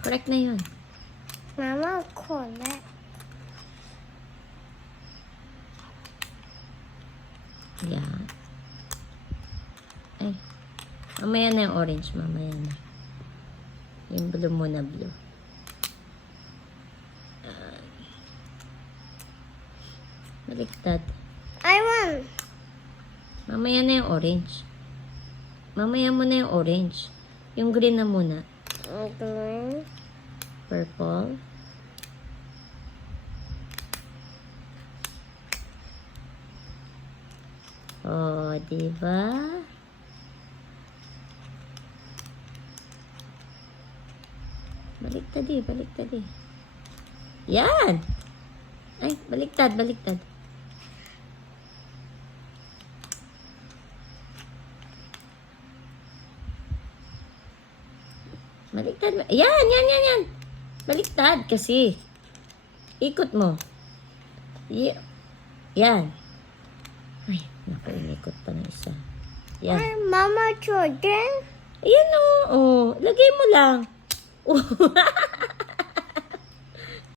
Correct na yun. Mama, correct. Yeah. Ay. Mamaya na yung orange. Mamaya na. Yung blue muna, blue. Baliktad. I won. Mamaya na yung orange. Mamaya mo na yung orange. Yung green na muna. Green. Purple. Oh, diba? Baliktad eh, baliktad eh. Yan! Ay, baliktad, baliktad. Baliktad. Yan, yan, yan, yan. Baliktad kasi. Ikot mo. Yan. Ay, naku, inikot pa ng isa. Yan. Ay, Mama, children. Ayan o. Oh. Lagay mo lang.